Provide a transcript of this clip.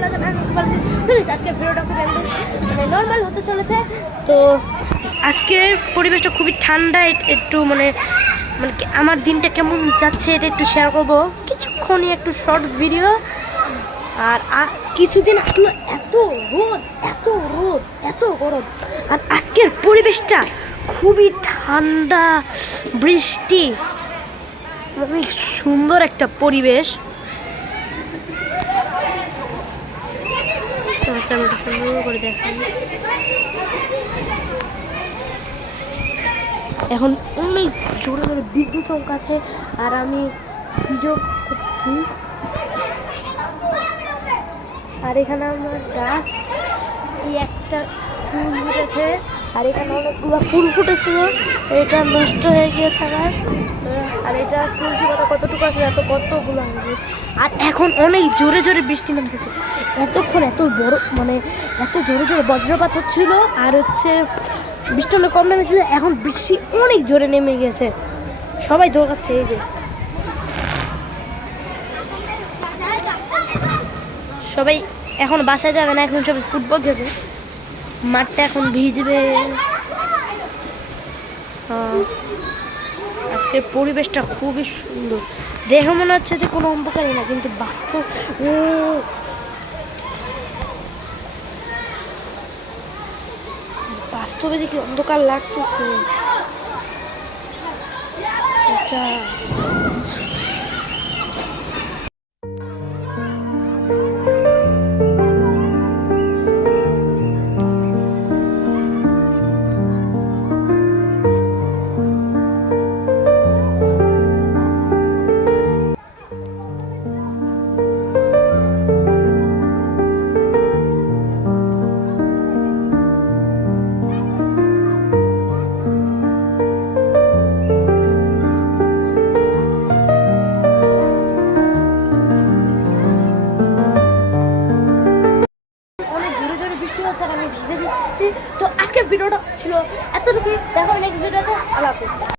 ভালো আছেন, আমি খুব ভালো আছি। ঠিক আছে, আজকে ভিডিওটা খুব মানে নর্মাল হতে চলেছে। তো আজকের পরিবেশটা খুবই ঠান্ডা, একটু মানে মানে আমার দিনটা কেমন যাচ্ছে এটা একটু শেয়ার করবো কিছুক্ষণই, একটু শর্টস ভিডিও। আর কিছুদিন আসলে এত রোদ, এত রোদ, এত গরম, আর আজকের পরিবেশটা খুবই ঠান্ডা, বৃষ্টি, অনেক সুন্দর একটা পরিবেশ। সুন্দর করে দেখাই, এখন অনেক জোরে জোরে বিদ্যুৎ চমকাচ্ছে আর আমি ভিডিও করছি। আর এখানে আমার গাছ, এই একটা ফুল ফুটেছে, আর এখানে অনেকগুলো ফুল ফুটেছিল, এটা নষ্ট হয়ে গিয়েছে আমার। আর এটা তুলসী পাতা কতটুকু আছে, এত কতগুলো হয়ে গেছে। আর এখন অনেক জোরে জোরে বৃষ্টি নামতেছে। এতক্ষণ এত বড় মানে এত জোরে জোরে বজ্রপাত হচ্ছিল, আর হচ্ছে বৃষ্টি অনেক কম নেমেছিল, এখন বৃষ্টি অনেক জোরে নেমে গেছে, সবাই দৌড়াচ্ছে। এই যে সবাই এখন বাসায় যাবে না, এখন সবাই ফুটবল খেলবে, মাঠটা এখন ভিজবে। আজকের পরিবেশটা খুবই সুন্দর, দেখে মনে হচ্ছে যে কোনো অন্ধকারই না, কিন্তু বাস্তবে যে কি অন্ধকার লাগতেছে এটা। আমি ভিজে দিচ্ছি। তো আজকের ভিডিওটা ছিল এতটুকুই, দেখা হয় নেক্সট ভিডিওতে। আল্লাহ হাফেজ।